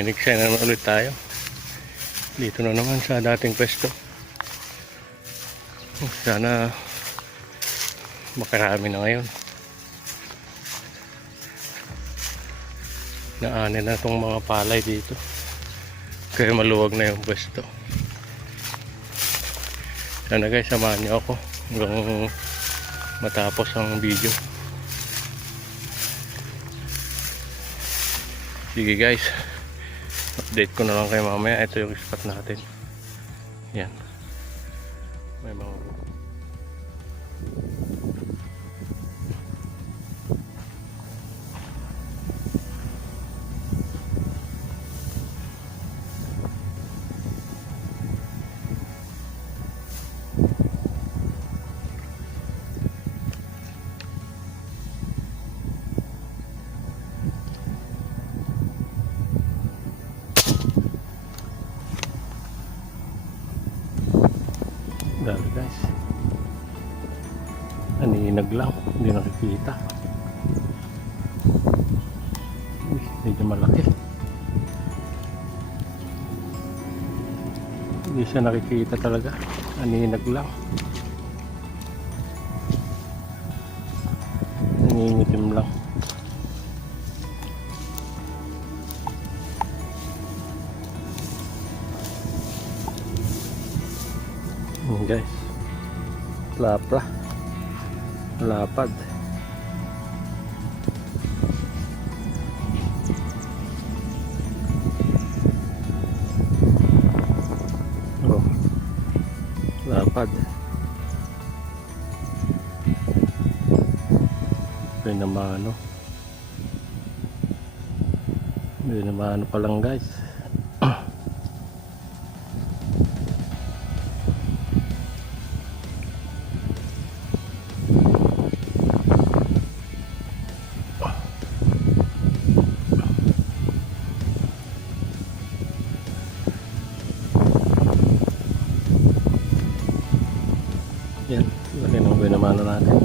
Niniksa na ulit tayo. Dito na naman sa dating pwesto. Sana makarami na ngayon. Naanin na itong mga palay dito. Kaya maluwag na yung pwesto. Sana guys, samahan niyo ako hanggang matapos ang video. Sige guys, update ko na lang kayo mamaya. Ito yung spot natin. Yan. May mga dali guys. Aninag lang, hindi nakikita. Uy, medyo malaki. Hindi siya nakikita talaga. Aninag lang. Nangingitim lang. Guys, lapla, lapad. Oh, lapad. Binamano pa lang guys. Yan, laki ng binamano natin.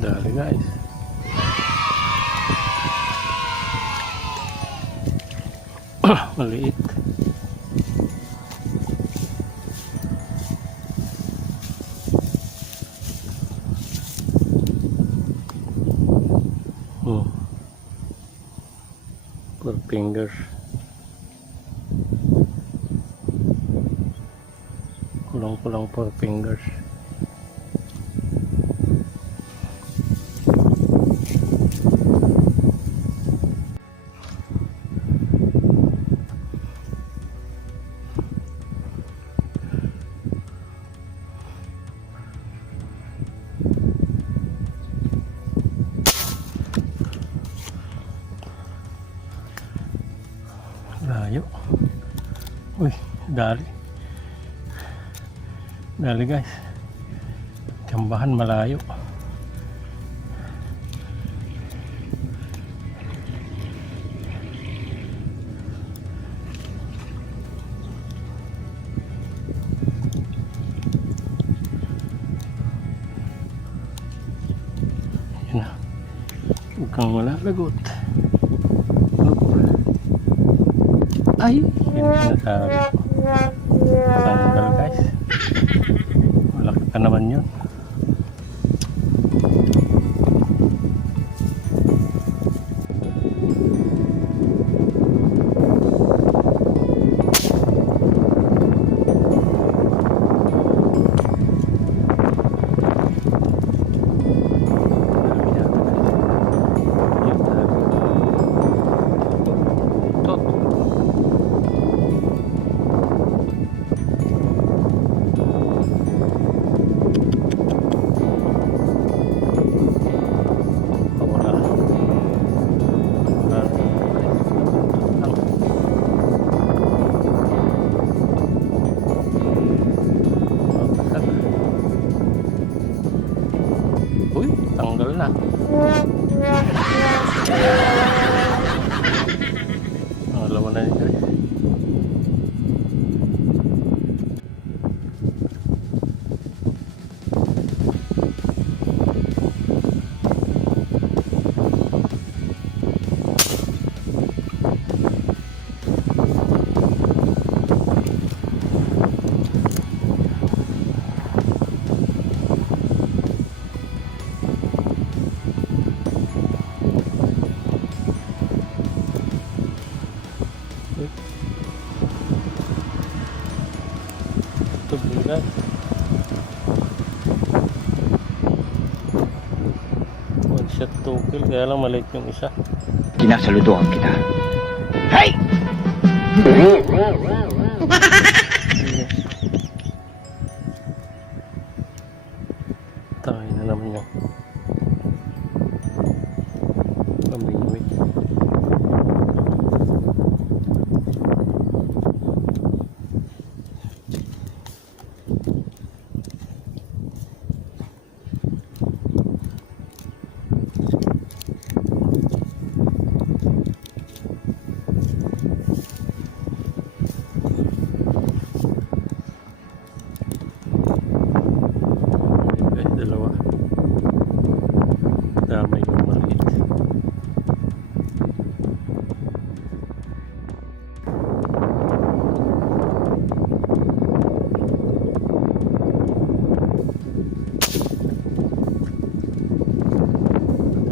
Dali guys. Maliit. Oh, 4 fingers. Kulang 4 fingers. Layo. Uy, dali guys. Kambahan malayo. Yan na. Huwag kang malalagot. Ay, yan sinasabi ko. Tanggal guys. Malaki pa naman yun. dalawa na yun guys. Tubulan. One shot two kill, kaya lang maliit yung isa. Sinasaludohan kita. Hey! Tayo na naman yung pamingwit. Dalawa. Damay yung maliit.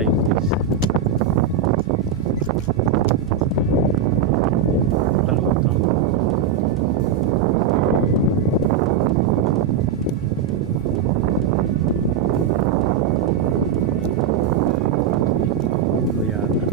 Ayun guys. Ano ba ito? Ulo yata.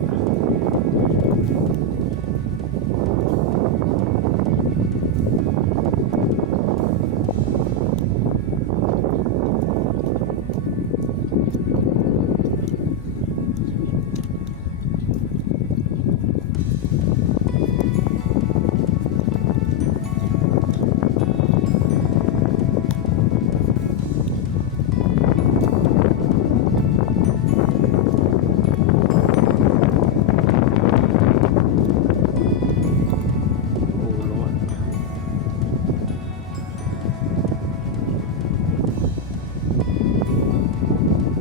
Ulo nga.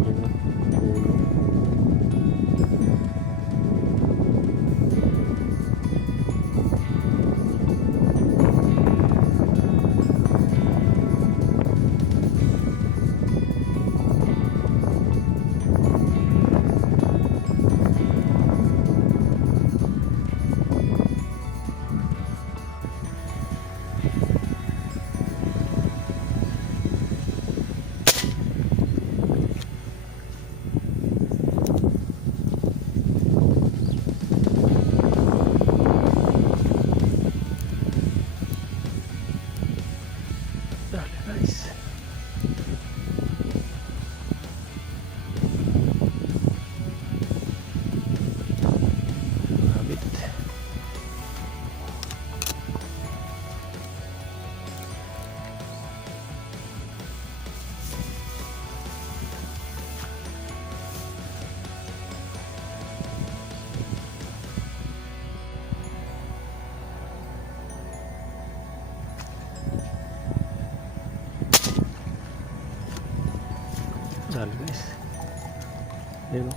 Yun, ulo. Dali guys. Habit. Dali guys. Ayun o.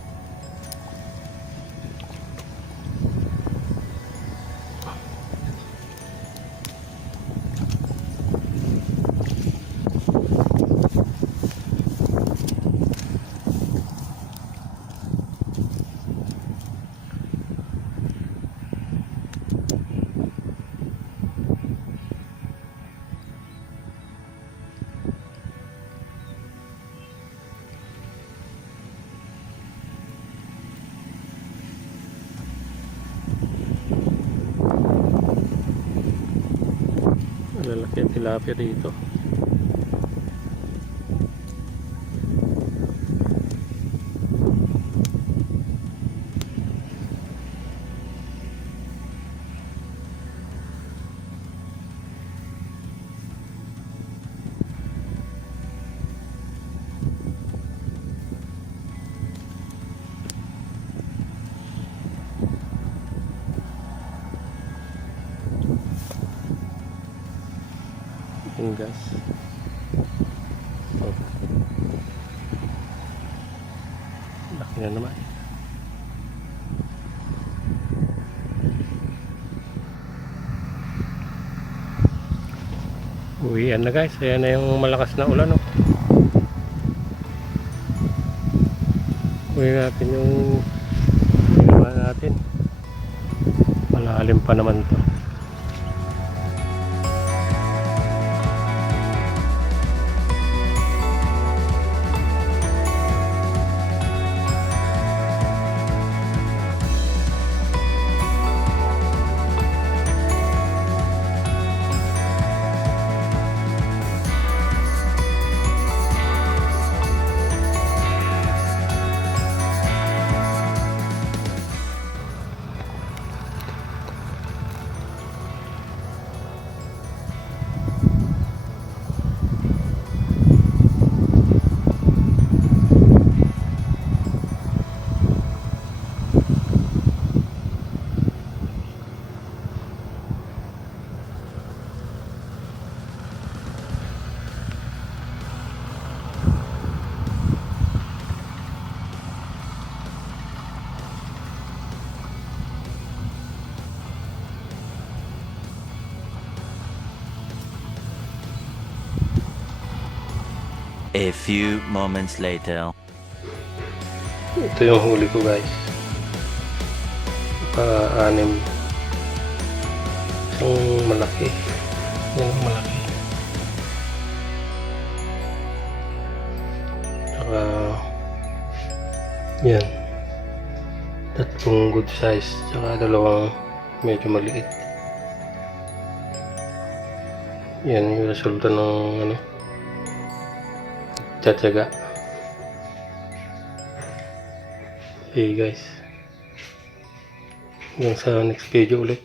Lalaki ang tilapia dito. Yun guys. Oh. Laki na naman. Uwian na guys. Ayan na yung malakas na ulan. Oh. Uwi natin yung ginawa natin. Malalim pa naman to. A few moments later. Ito yung huli ko guys. Pa-anim. Isang malaki. Yan ang malaki. Saka yan. Tatlong good size. Saka dalawang medyo maliit. Yan yung resulta ng ano, tsatsaga. Okay guys, hanggang sa next video ulit.